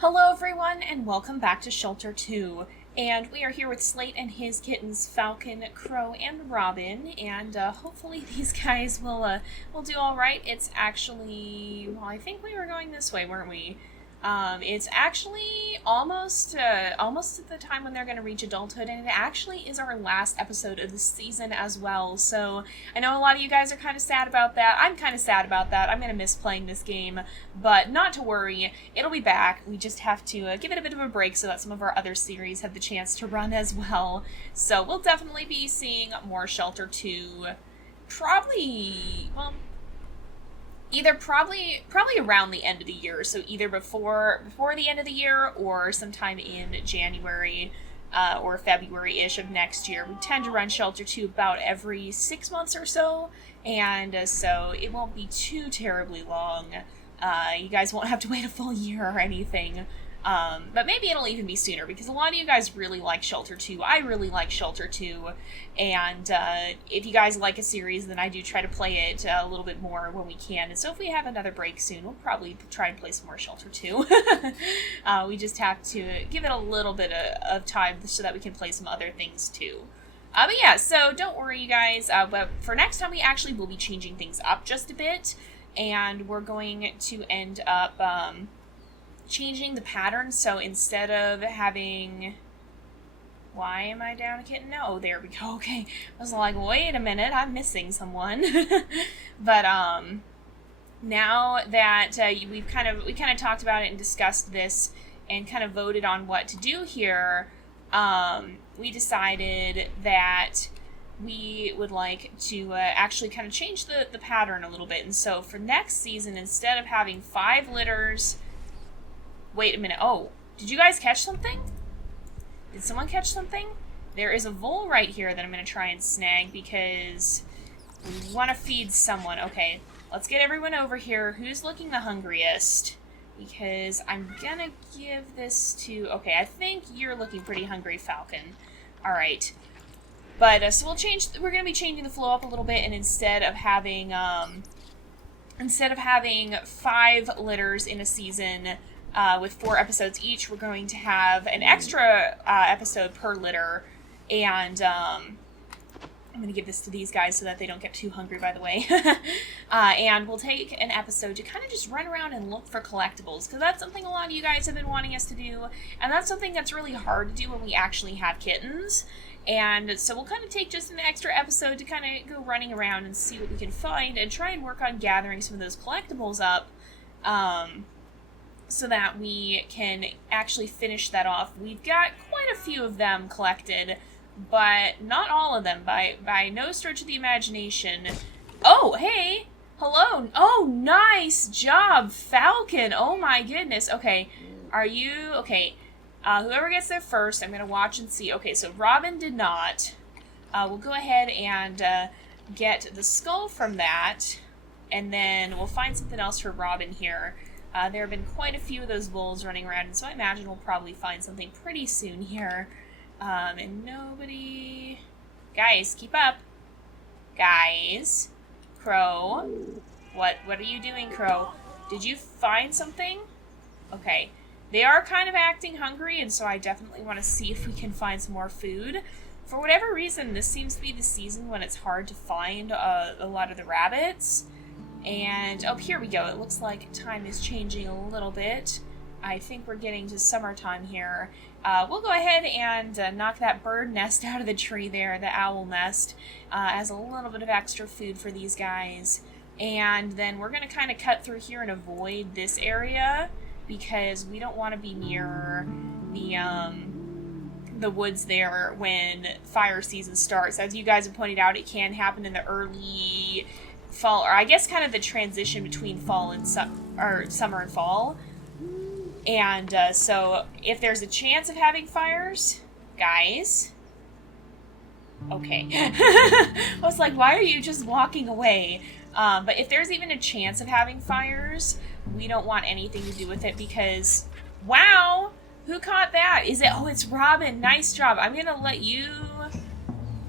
Hello everyone, and welcome back to Shelter 2. And we are here with Slate and his kittens, Falcon, Crow, and Robin, and hopefully these guys will do alright. It's actually, well, I think we were going this way, weren't we? It's actually almost at the time when they're going to reach adulthood, and it actually is our last episode of the season as well. So I know a lot of you guys are kind of sad about that. I'm kind of sad about that. I'm going to miss playing this game, but not to worry. It'll be back. We just have to give it a bit of a break so that some of our other series have the chance to run as well. So we'll definitely be seeing more Shelter 2, probably, well, either probably around the end of the year, so either before the end of the year or sometime in January or February-ish of next year. We tend to run Shelter 2 about every 6 months or so, and so it won't be too terribly long. You guys won't have to wait a full year or anything. But maybe it'll even be sooner, because a lot of you guys really like Shelter 2. I really like Shelter 2, and if you guys like a series, then I do try to play it a little bit more when we can. And so if we have another break soon, we'll probably try and play some more Shelter 2. We just have to give it a little bit of time so that we can play some other things too. But yeah, so don't worry, you guys. But for next time, we actually will be changing things up just a bit, and we're going to end up changing the pattern. So instead of having, why am I down a kitten? No, there we go. Okay, I was like, wait a minute, I'm missing someone. But now that we kind of talked about it and discussed this and kind of voted on what to do here, we decided that we would like to actually kind of change the pattern a little bit. And so for next season, instead of having 5 litters, wait a minute. Oh, did you guys catch something? Did someone catch something? There is a vole right here that I'm going to try and snag because we want to feed someone. Okay, let's get everyone over here. Who's looking the hungriest? Because I'm going to give this to... Okay, I think you're looking pretty hungry, Falcon. All right. But, so we're going to be changing the flow up a little bit, and instead of having 5 litters in a season... with 4 episodes each, we're going to have an extra episode per litter, and I'm going to give this to these guys so that they don't get too hungry, by the way. And we'll take an episode to kind of just run around and look for collectibles, because that's something a lot of you guys have been wanting us to do, and that's something that's really hard to do when we actually have kittens. And so we'll kind of take just an extra episode to kind of go running around and see what we can find, and try and work on gathering some of those collectibles up, so that we can actually finish that off. We've got quite a few of them collected, but not all of them by no stretch of the imagination. Oh, hey! Hello! Oh, nice job, Falcon! Oh my goodness. Okay, are you... Okay, whoever gets there first, I'm going to watch and see. Okay, so Robin did not. We'll go ahead and get the skull from that, and then we'll find something else for Robin here. There have been quite a few of those bulls running around, and so I imagine we'll probably find something pretty soon here. And nobody... Guys, keep up. Guys. Crow. What are you doing, Crow? Did you find something? Okay. They are kind of acting hungry, and so I definitely want to see if we can find some more food. For whatever reason, this seems to be the season when it's hard to find a lot of the rabbits. And, oh, here we go. It looks like time is changing a little bit. I think we're getting to summertime here. We'll go ahead and knock that bird nest out of the tree there, the owl nest, as a little bit of extra food for these guys. And then we're going to kind of cut through here and avoid this area, because we don't want to be near the woods there when fire season starts. As you guys have pointed out, it can happen in the early... fall, or I guess kind of the transition between fall and summer and fall. And so if there's a chance of having fires, guys. Okay. I was like, why are you just walking away? But if there's even a chance of having fires, we don't want anything to do with it, because, wow, who caught that? Is it? Oh, it's Robin. Nice job. I'm gonna let you...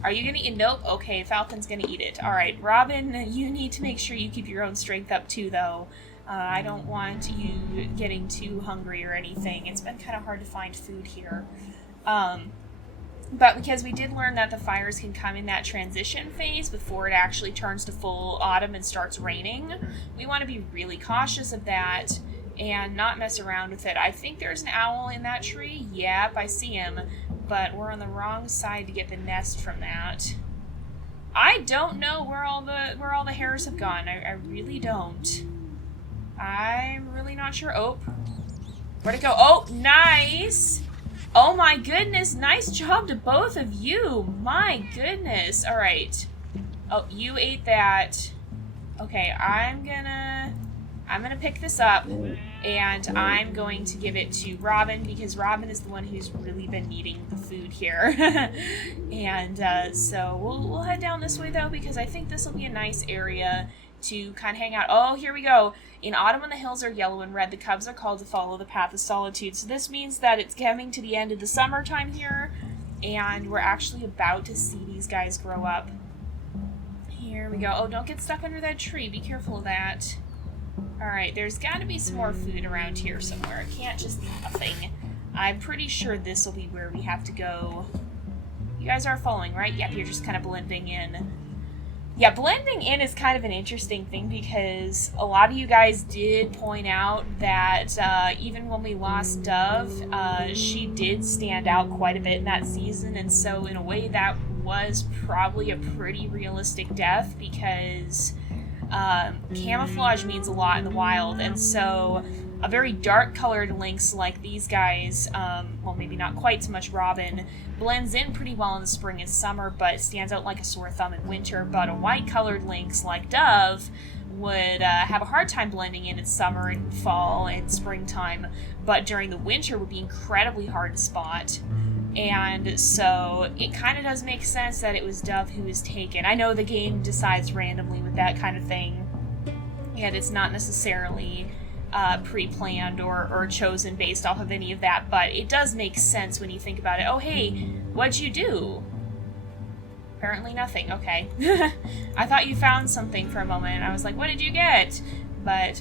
Are you gonna eat? Nope. Okay, Falcon's gonna eat it. Alright, Robin, you need to make sure you keep your own strength up too, though. I don't want you getting too hungry or anything. It's been kind of hard to find food here. But because we did learn that the fires can come in that transition phase before it actually turns to full autumn and starts raining, we want to be really cautious of that and not mess around with it. I think there's an owl in that tree. Yep, I see him. But we're on the wrong side to get the nest from that. I don't know where all the hares have gone. I really don't. I'm really not sure. Oh, where'd it go? Oh, nice! Oh my goodness, nice job to both of you. My goodness. All right. Oh, you ate that. Okay, I'm gonna pick this up, and I'm going to give it to Robin, because Robin is the one who's really been needing the food here. And so we'll head down this way, though, because I think this will be a nice area to kind of hang out. Oh, here we go. In autumn, when the hills are yellow and red, the cubs are called to follow the path of solitude. So this means that it's coming to the end of the summertime here, and we're actually about to see these guys grow up. Here we go. Oh, don't get stuck under that tree. Be careful of that. Alright, there's got to be some more food around here somewhere. It can't just be nothing. I'm pretty sure this will be where we have to go. You guys are following, right? Yep, you're just kind of blending in. Yeah, blending in is kind of an interesting thing, because a lot of you guys did point out that even when we lost Dove, she did stand out quite a bit in that season, and so in a way that was probably a pretty realistic death, because camouflage means a lot in the wild, and so a very dark colored lynx like these guys, well, maybe not quite so much Robin, blends in pretty well in the spring and summer, but stands out like a sore thumb in winter. But a white colored lynx like Dove would have a hard time blending in summer and fall and springtime, but during the winter would be incredibly hard to spot. And so it kind of does make sense that it was Dove who was taken. I know the game decides randomly with that kind of thing, and it's not necessarily pre-planned or chosen based off of any of that, but it does make sense when you think about it. Oh, hey, what'd you do? Apparently nothing. Okay. I thought you found something for a moment. I was like, what did you get? But,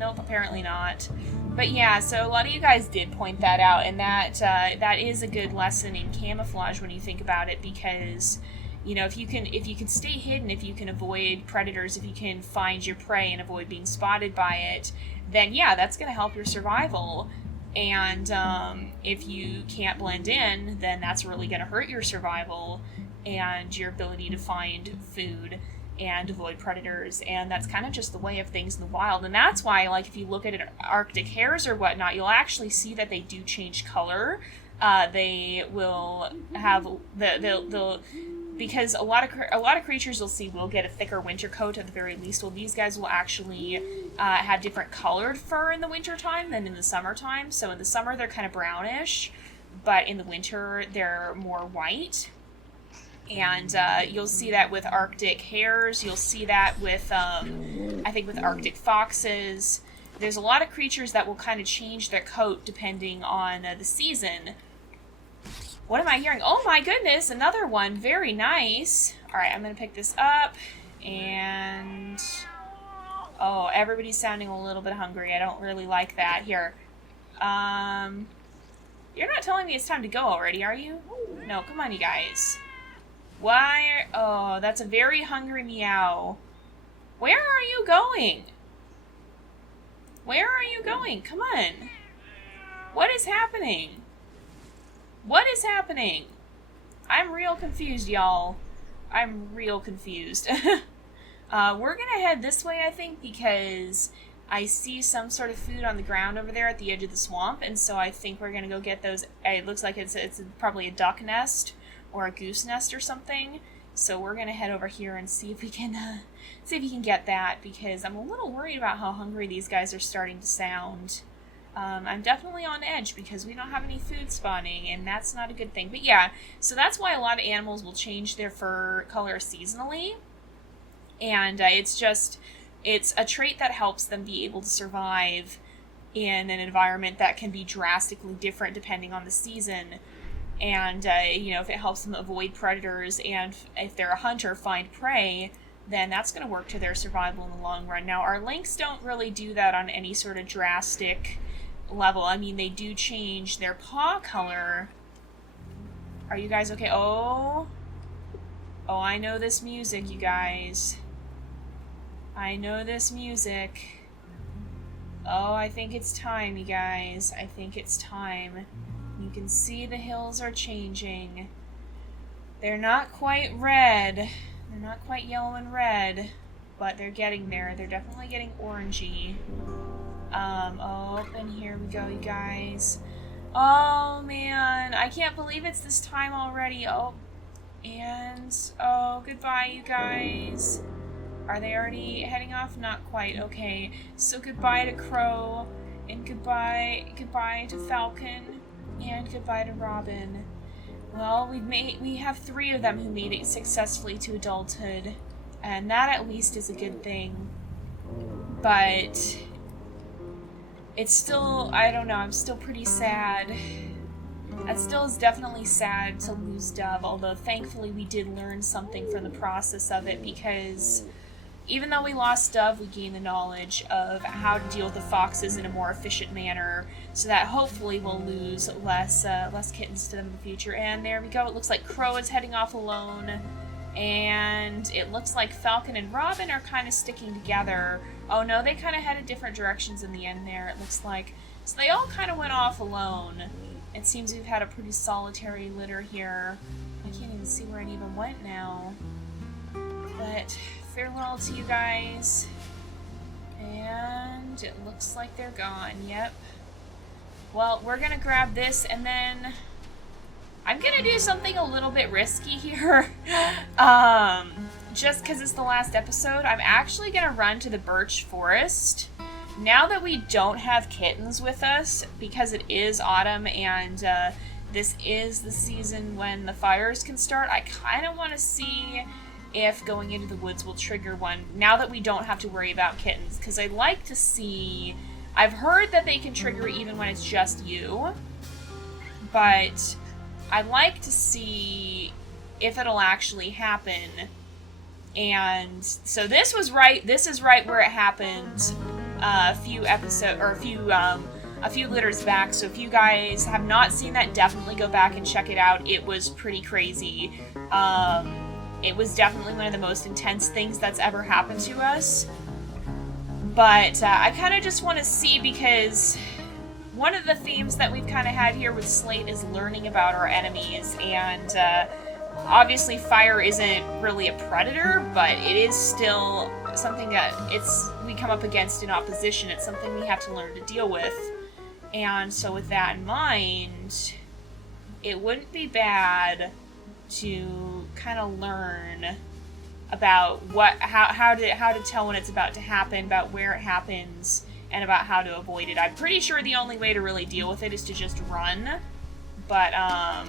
nope, apparently not. But yeah, so a lot of you guys did point that out, and that is a good lesson in camouflage when you think about it, because, you know, if you can stay hidden, if you can avoid predators, if you can find your prey and avoid being spotted by it, then yeah, that's going to help your survival. And if you can't blend in, then that's really going to hurt your survival and your ability to find food and avoid predators. And that's kind of just the way of things in the wild. And that's why, like, if you look at Arctic hares or whatnot, you'll actually see that they do change color. They will have they'll because a lot of creatures you'll see will get a thicker winter coat at the very least. Well, these guys will actually have different colored fur in the wintertime than in the summertime. So in the summer they're kind of brownish, but in the winter they're more white. And you'll see that with Arctic hares. You'll see that with, I think, with Arctic foxes. There's a lot of creatures that will kind of change their coat depending on the season. What am I hearing? Oh my goodness, another one. Very nice. All right, I'm going to pick this up. And, oh, everybody's sounding a little bit hungry. I don't really like that. Here. You're not telling me it's time to go already, are you? No, come on, you guys. Why? Oh, that's a very hungry meow. Where are you going? Where are you going? Come on. What is happening? What is happening? I'm real confused, y'all. I'm real confused. We're gonna head this way, I think, because I see some sort of food on the ground over there at the edge of the swamp, and so I think we're gonna go get those. It looks like it's probably a duck nest or a goose nest or something. So we're gonna head over here and see if we can get that, because I'm a little worried about how hungry these guys are starting to sound. I'm definitely on edge because we don't have any food spawning, and that's not a good thing. But yeah, so that's why a lot of animals will change their fur color seasonally, and it's a trait that helps them be able to survive in an environment that can be drastically different depending on the season. And, you know, if it helps them avoid predators, and if they're a hunter, find prey, then that's going to work to their survival in the long run. Now, our lynx don't really do that on any sort of drastic level. I mean, they do change their paw color. Are you guys okay? Oh, I know this music, you guys. I know this music. Oh, I think it's time, you guys. I think it's time. You can see the hills are changing. They're not quite red. They're not quite yellow and red, but they're getting there. They're definitely getting orangey. Oh, and here we go, you guys. Oh, man. I can't believe it's this time already. Oh, and, oh, goodbye, you guys. Are they already heading off? Not quite. Okay. So goodbye to Crow, and goodbye to Falcon, and goodbye to Robin. Well, we have 3 of them who made it successfully to adulthood, and that at least is a good thing. But it's still, I don't know, I'm still pretty sad. That still is definitely sad to lose Dove, although thankfully we did learn something from the process of it, because even though we lost Dove, we gained the knowledge of how to deal with the foxes in a more efficient manner, so that hopefully we'll lose less kittens to them in the future. And there we go. It looks like Crow is heading off alone, and it looks like Falcon and Robin are kind of sticking together. Oh no, they kind of headed different directions in the end there, it looks like. So they all kind of went off alone. It seems we've had a pretty solitary litter here. I can't even see where any of them went now. But farewell to you guys. And it looks like they're gone. Yep. Well, we're gonna grab this, and then I'm gonna do something a little bit risky here. Just because it's the last episode, I'm actually gonna run to the birch forest. Now that we don't have kittens with us, because it is autumn and this is the season when the fires can start, I kind of want to see if going into the woods will trigger one, now that we don't have to worry about kittens, because I'd like to see... I've heard that they can trigger even when it's just you, but I'd like to see if it'll actually happen. And so this is right where it happened a few litters back. So if you guys have not seen that, definitely go back and check it out. It was pretty crazy. It was definitely one of the most intense things that's ever happened to us. But I kind of just want to see, because one of the themes that we've kind of had here with Slate is learning about our enemies, and obviously fire isn't really a predator, but it is still something that we come up against in opposition. It's something we have to learn to deal with. And so with that in mind, it wouldn't be bad to kind of learn about how to tell when it's about to happen, about where it happens, and about how to avoid it. I'm pretty sure the only way to really deal with it is to just run, but I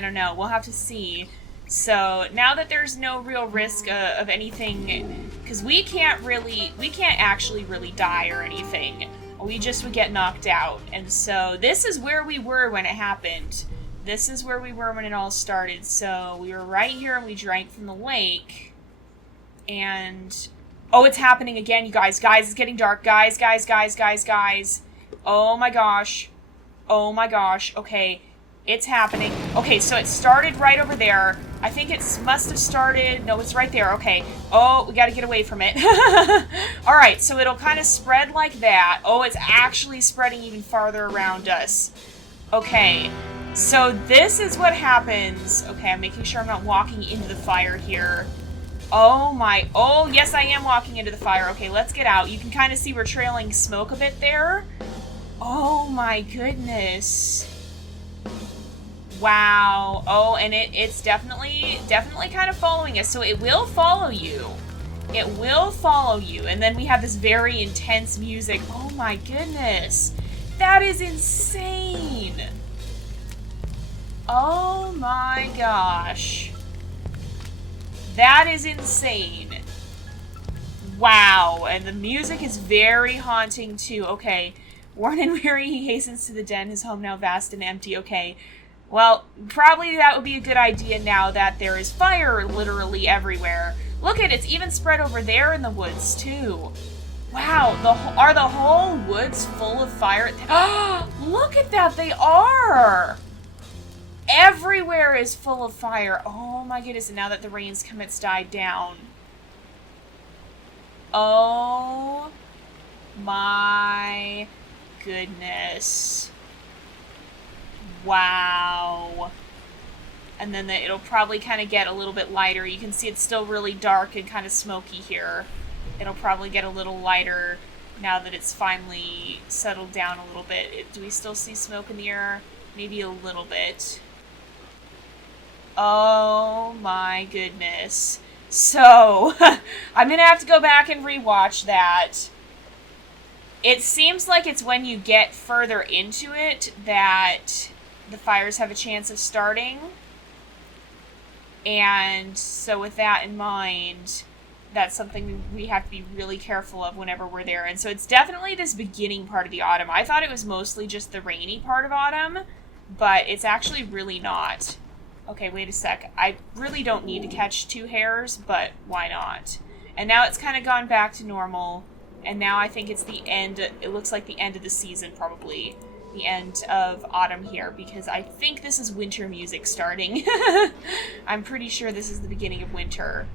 don't know. We'll have to see. So now that there's no real risk of anything, because we can't actually really die or anything. We just would get knocked out. And so this is where we were when it happened. This is where we were when it all started. So we were right here and we drank from the lake. And oh, it's happening again, you guys. Guys, it's getting dark. Guys. Oh my gosh. Okay. It's happening. Okay, so it started right over there. I think it must have started... No, it's right there. Okay. Oh, we gotta get away from it. Alright, so it'll kind of spread like that. Oh, it's actually spreading even farther around us. Okay. So this is what happens. Okay, I'm making sure I'm not walking into the fire here. Oh my... Oh, yes, I am walking into the fire. Okay, let's get out. You can kind of see we're trailing smoke a bit there. Oh my goodness. Wow. Oh, and it's definitely kind of following us. So it will follow you. It will follow you. And then we have this very intense music. Oh my goodness. That is insane. Oh my gosh. That is insane. Wow. And the music is very haunting too. Okay. Worn and weary, he hastens to the den, his home now vast and empty. Okay. Well, probably that would be a good idea now that there is fire literally everywhere. Look at it, it's even spread over there in the woods, too. Wow, are the whole woods full of fire? Look at that, they are! Everywhere is full of fire. Oh my goodness, and now that the rain's come, it's died down. Oh my goodness. Wow. And then it'll probably kind of get a little bit lighter. You can see it's still really dark and kind of smoky here. It'll probably get a little lighter now that it's finally settled down a little bit. Do we still see smoke in the air? Maybe a little bit. Oh my goodness. So, I'm gonna have to go back and rewatch that. It seems like it's when you get further into it that the fires have a chance of starting. And so with that in mind, that's something we have to be really careful of whenever we're there. And so it's definitely this beginning part of the autumn. I thought it was mostly just the rainy part of autumn, but it's actually really not. Okay, wait a sec. I really don't need to catch 2 hairs, but why not? And now it's kind of gone back to normal. And now I think it's the end. It looks like the end of the season, probably. The end of autumn here, because I think this is winter music starting. I'm pretty sure this is the beginning of winter.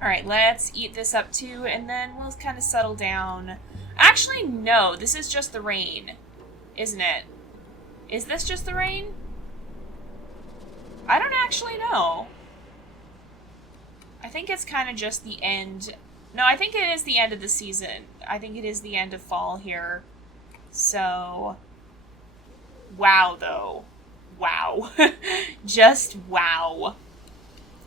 Alright, let's eat this up too, and then we'll kind of settle down. Actually, no, this is just the rain, isn't it? Is this just the rain? I don't actually know. I think it's kind of just the end. No, I think it is the end of the season. I think it is the end of fall here. So, wow, though. Wow. Just wow.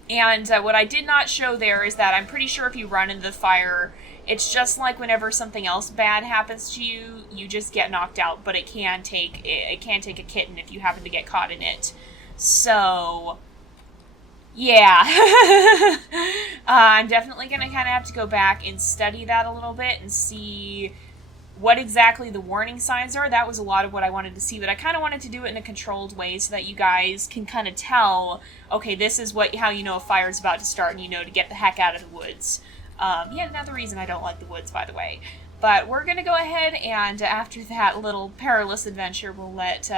And what I did not show there is that I'm pretty sure if you run into the fire, it's just like whenever something else bad happens to you, you just get knocked out. But it can take a kitten if you happen to get caught in it. So, yeah. I'm definitely going to kind of have to go back and study that a little bit and see what exactly the warning signs are. That was a lot of what I wanted to see, but I kind of wanted to do it in a controlled way so that you guys can kind of tell, okay, this is how you know a fire's about to start and you know to get the heck out of the woods. Yet another reason I don't like the woods, by the way. But we're going to go ahead and after that little perilous adventure, we'll let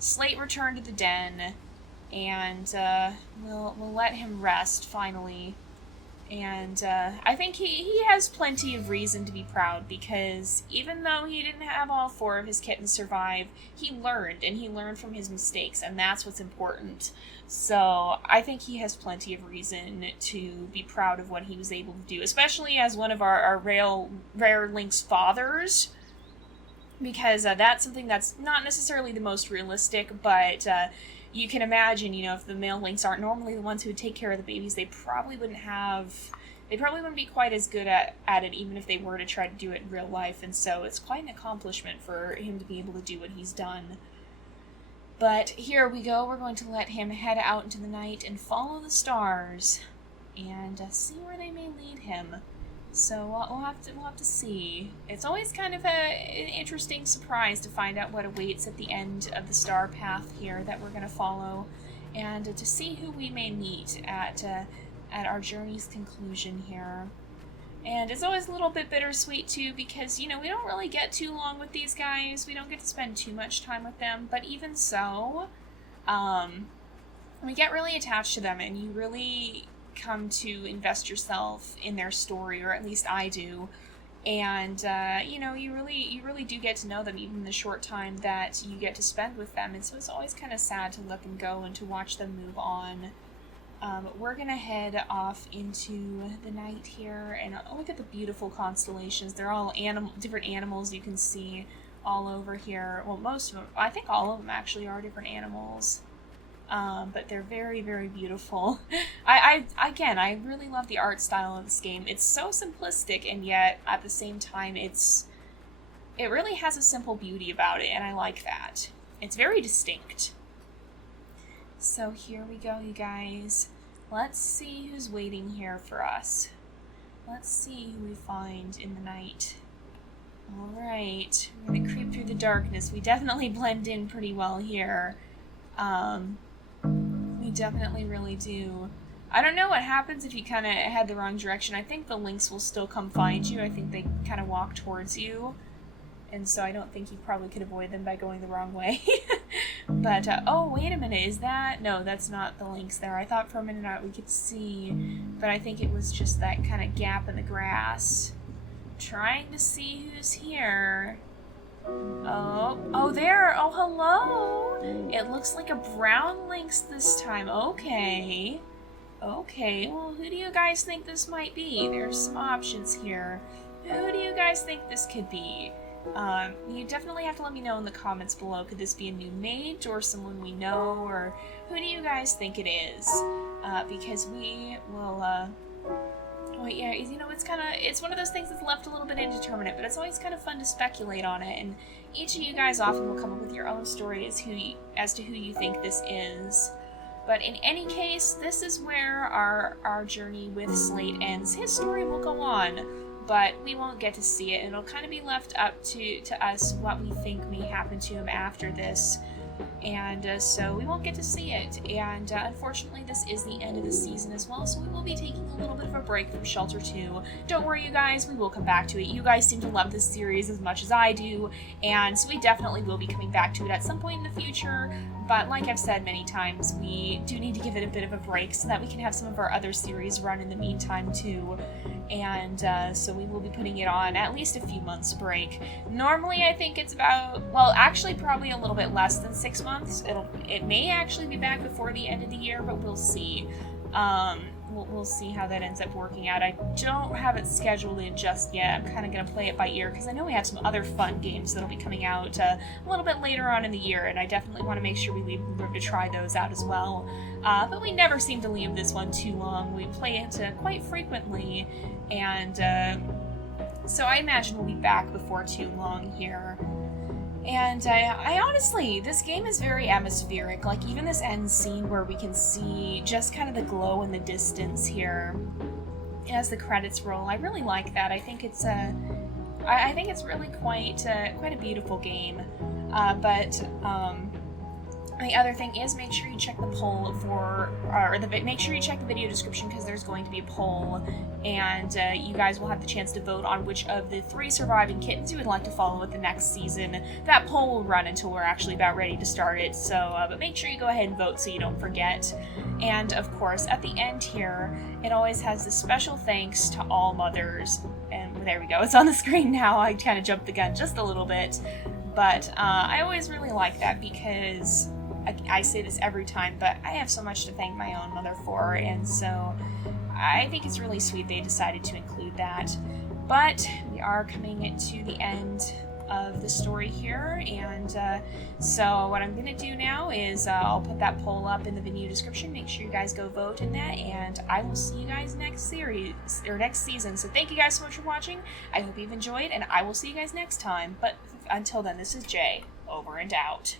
Slate return to the den and we'll let him rest finally. And I think he has plenty of reason to be proud because even though he didn't have all 4 of his kittens survive, he learned from his mistakes, and that's what's important. So I think he has plenty of reason to be proud of what he was able to do, especially as one of our rare lynx fathers, because that's something that's not necessarily the most realistic, but you can imagine, if the male lynx aren't normally the ones who would take care of the babies, they probably wouldn't be quite as good at it, even if they were to try to do it in real life. And so it's quite an accomplishment for him to be able to do what he's done. But here we go. We're going to let him head out into the night and follow the stars and see where they may lead him. So we'll have to see. It's always kind of an interesting surprise to find out what awaits at the end of the star path here that we're going to follow, and to see who we may meet at our journey's conclusion here. And it's always a little bit bittersweet too, because we don't really get too long with these guys. We don't get to spend too much time with them, but even so, we get really attached to them, and you really come to invest yourself in their story, or at least I do. And you really do get to know them even in the short time that you get to spend with them. And so it's always kind of sad to let them go and to watch them move on. We're gonna head off into the night here and look at the beautiful constellations. They're all different animals you can see all over here. Well, most of them, I think all of them actually are different animals. But they're very, very beautiful. I really love the art style of this game. It's so simplistic, and yet at the same time, it really has a simple beauty about it, and I like that. It's very distinct. So here we go, you guys. Let's see who's waiting here for us. Let's see who we find in the night. Alright, we're gonna creep through the darkness. We definitely blend in pretty well here. We definitely really do. I don't know what happens if you kind of head the wrong direction. I think the lynx will still come find you. I think they kind of walk towards you. And so I don't think you probably could avoid them by going the wrong way. But, oh, wait a minute, is that? No, that's not the lynx there. I thought for a minute we could see, but I think it was just that kind of gap in the grass. Trying to see who's here. Oh, there. Oh, hello. It looks like a brown lynx this time. Okay. Okay, well, who do you guys think this might be? There's some options here. Who do you guys think this could be? You definitely have to let me know in the comments below. Could this be a new mate or someone we know, or who do you guys think it is? Because we will, well, yeah, you know, it's one of those things that's left a little bit indeterminate, but it's always kind of fun to speculate on it, and each of you guys often will come up with your own story as to who you think this is. But in any case, this is where our journey with Slate ends. His story will go on, but we won't get to see it, and it'll kind of be left up to us what we think may happen to him after this. And so we won't get to see it, and unfortunately this is the end of the season as well, so we will be taking a little bit of a break from Shelter 2. Don't worry, you guys, we will come back to it. You guys seem to love this series as much as I do, and so we definitely will be coming back to it at some point in the future, but like I've said many times, we do need to give it a bit of a break so that we can have some of our other series run in the meantime too. And so we will be putting it on at least a few months break. Normally I think it's about, well, actually probably a little bit less than 6 months. It may actually be back before the end of the year, but we'll see. We'll see how that ends up working out. I don't have it scheduled in just yet. I'm kind of going to play it by ear because I know we have some other fun games that'll be coming out a little bit later on in the year, and I definitely want to make sure we leave room to try those out as well. But we never seem to leave this one too long. We play it quite frequently, and so I imagine we'll be back before too long here. And I honestly, this game is very atmospheric. Like, even this end scene where we can see just kind of the glow in the distance here as the credits roll, I really like that. I think it's I think it's really quite a beautiful game. The other thing is, make sure you check the poll make sure you check the video description, because there's going to be a poll, and you guys will have the chance to vote on which of the 3 surviving kittens you would like to follow with the next season. That poll will run until we're actually about ready to start it, so, but make sure you go ahead and vote so you don't forget. And, of course, at the end here, it always has this special thanks to all mothers, and there we go, it's on the screen now. I kind of jumped the gun just a little bit, but I always really like that because I say this every time, but I have so much to thank my own mother for, and so I think it's really sweet they decided to include that. But we are coming to the end of the story here, and so what I'm going to do now is I'll put that poll up in the video description. Make sure you guys go vote in that, and I will see you guys next season. So thank you guys so much for watching. I hope you've enjoyed, and I will see you guys next time. But until then, this is Jay, over and out.